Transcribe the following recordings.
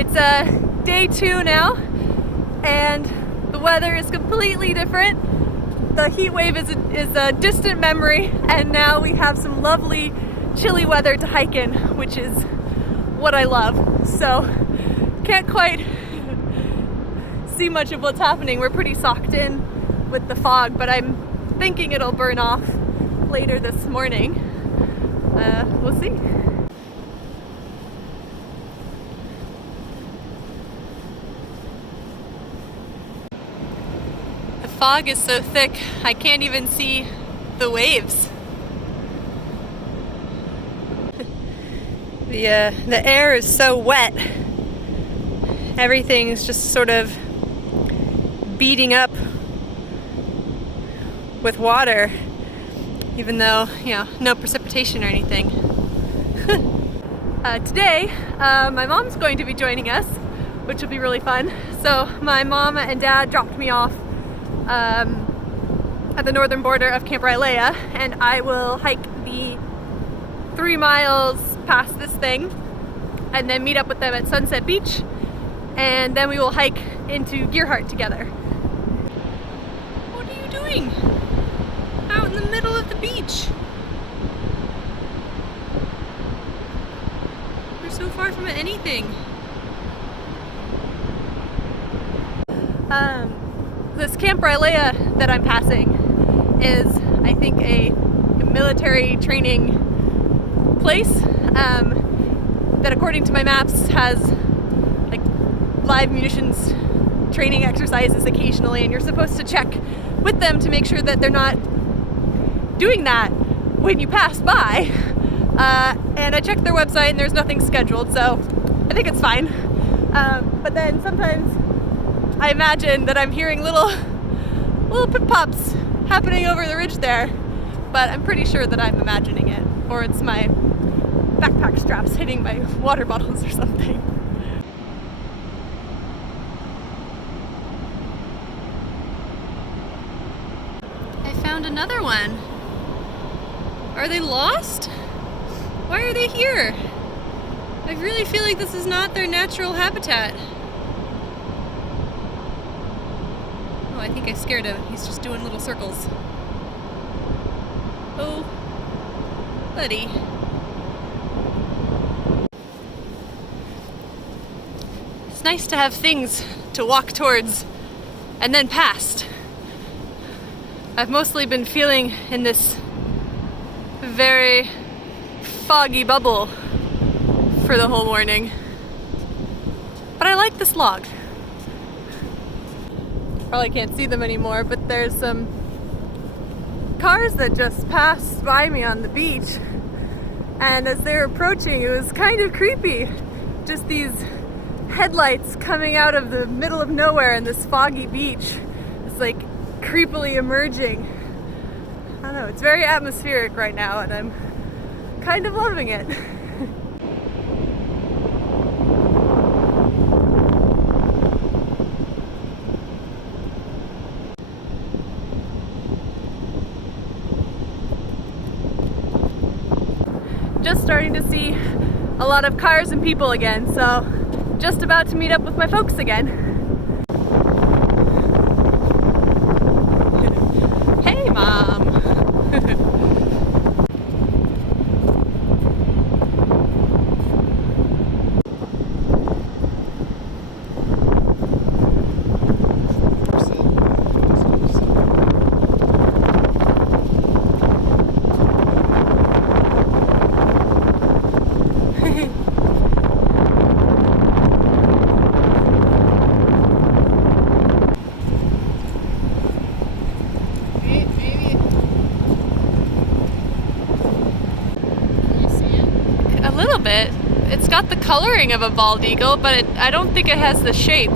It's day 2 now, and the weather is completely different. The heat wave is a distant memory, and now we have some lovely chilly weather to hike in, which is what I love. So can't quite see much of what's happening. We're pretty socked in with the fog, but I'm thinking it'll burn off later this morning. We'll see. The fog is so thick, I can't even see the waves. The air is so wet. Everything's just sort of beating up with water, even though, you know, no precipitation or anything. Today, my mom's going to be joining us, which will be really fun. So my mom and dad dropped me off at the northern border of Camp Rylea, and I will hike the 3 miles past this thing and then meet up with them at Sunset Beach, and then we will hike into Gearhart together. What are you doing? Out in the middle of the beach. We're so far from anything. This Camp Rylea that I'm passing is, I think, a military training place that, according to my maps, has like live munitions training exercises occasionally, and you're supposed to check with them to make sure that they're not doing that when you pass by. And I checked their website and there's nothing scheduled, so I think it's fine. But then sometimes I imagine that I'm hearing little pip-pops happening over the ridge there, but I'm pretty sure that I'm imagining it, or it's my backpack straps hitting my water bottles or something. I found another one. Are they lost? Why are they here? I really feel like this is not their natural habitat. Oh, I think I scared him. He's just doing little circles. Oh, buddy. It's nice to have things to walk towards and then past. I've mostly been feeling in this very foggy bubble for the whole morning. But I like this log. Probably can't see them anymore, but there's some cars that just passed by me on the beach. And as they were approaching, it was kind of creepy. Just these headlights coming out of the middle of nowhere in this foggy beach. It's like creepily emerging. I don't know, it's very atmospheric right now, and I'm kind of loving it. Just starting to see a lot of cars and people again, so just about to meet up with my folks again. Hey, Mom! Bit. It's got the coloring of a bald eagle, but I don't think it has the shape.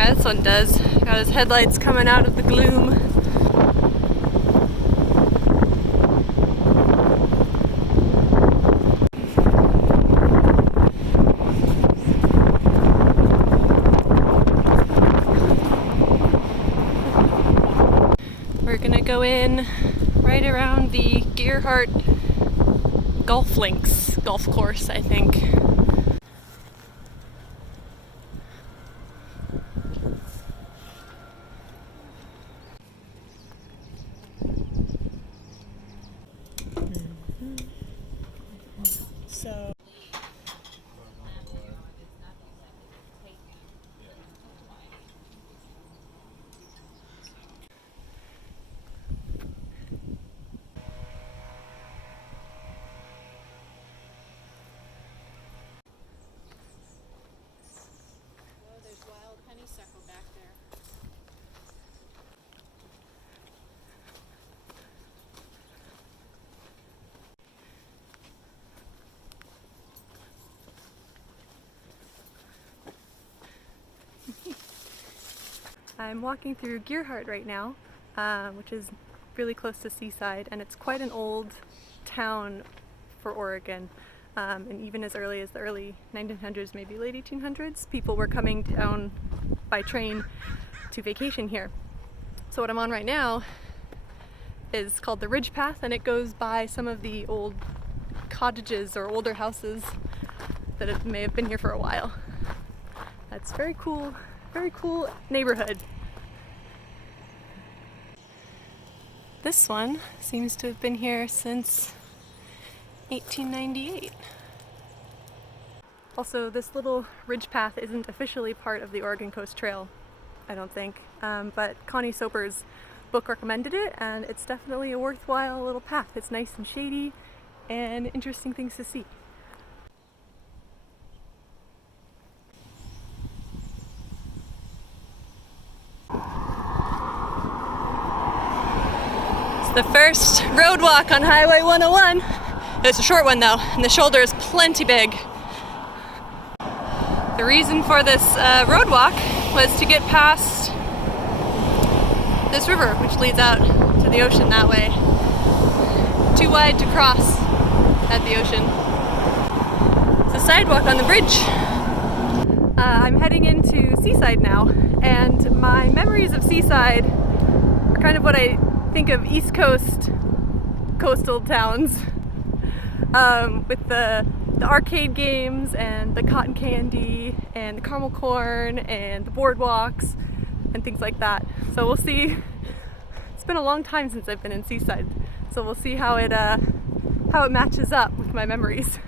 Yeah, this one does. Got his headlights coming out of the gloom. We're gonna go in right around the Gerhardt golf course, I think. So there's wild honeysuckle back there. I'm walking through Gerhardt right now, which is really close to Seaside, and it's quite an old town for Oregon. And even as early as the early 1900s, maybe late 1800s, people were coming down by train to vacation here. So what I'm on right now is called the Ridge Path, and it goes by some of the old cottages or older houses that may have been here for a while. That's very cool neighborhood. This one seems to have been here since 1898. Also, this little ridge path isn't officially part of the Oregon Coast Trail, I don't think, but Connie Soper's book recommended it, and it's definitely a worthwhile little path. It's nice and shady and interesting things to see. The first road walk on Highway 101. It's a short one though, and the shoulder is plenty big. The reason for this road walk was to get past this river, which leads out to the ocean that way. Too wide to cross at the ocean. It's a sidewalk on the bridge. I'm heading into Seaside now, and my memories of Seaside are kind of what I think of East Coast coastal towns, with the arcade games and the cotton candy and the caramel corn and the boardwalks and things like that. So we'll see. It's been a long time since I've been in Seaside, so we'll see how it matches up with my memories.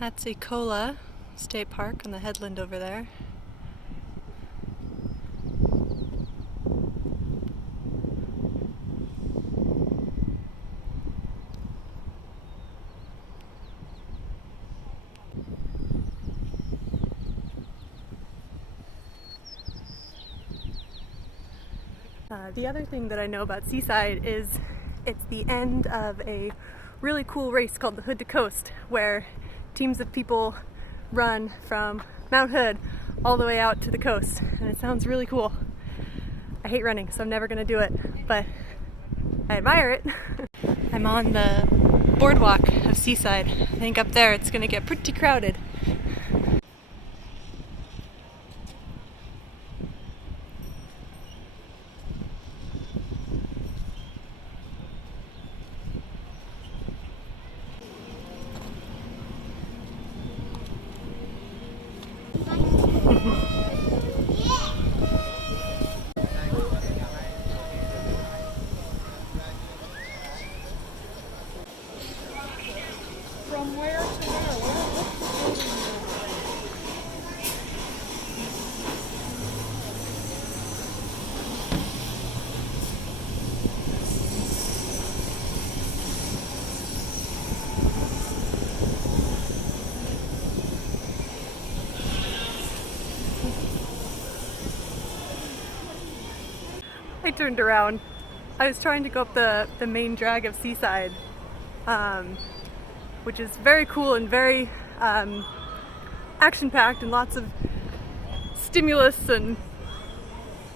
That's Ecola State Park on the headland over there. The other thing that I know about Seaside is it's the end of a really cool race called the Hood to Coast, where teams of people run from Mount Hood all the way out to the coast, and it sounds really cool. I hate running, so I'm never gonna do it, but I admire it. I'm on the boardwalk of Seaside. I think up there it's gonna get pretty crowded. From where to where? I turned around. I was trying to go up the main drag of Seaside, which is very cool and very action-packed and lots of stimulus and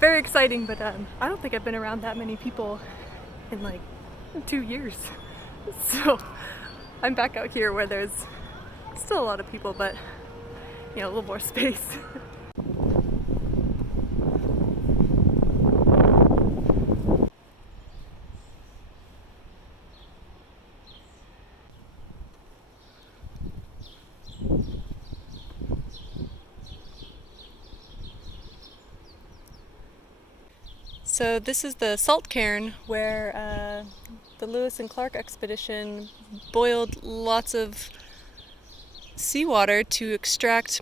very exciting, but I don't think I've been around that many people in like 2 years. So I'm back out here where there's still a lot of people, but you know, a little more space. So this is the salt cairn where the Lewis and Clark expedition boiled lots of seawater to extract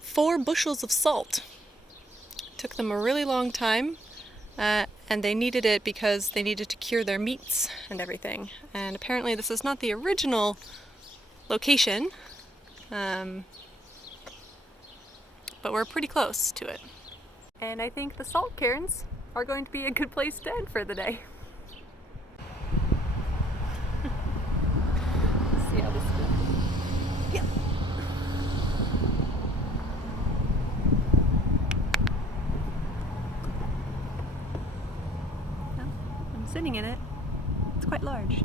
4 bushels of salt. It took them a really long time, and they needed it because they needed to cure their meats and everything. And apparently this is not the original location, but we're pretty close to it. And I think the salt cairns are going to be a good place to end for the day. Let's see how this goes. Yeah. Well, I'm sitting in it. It's quite large.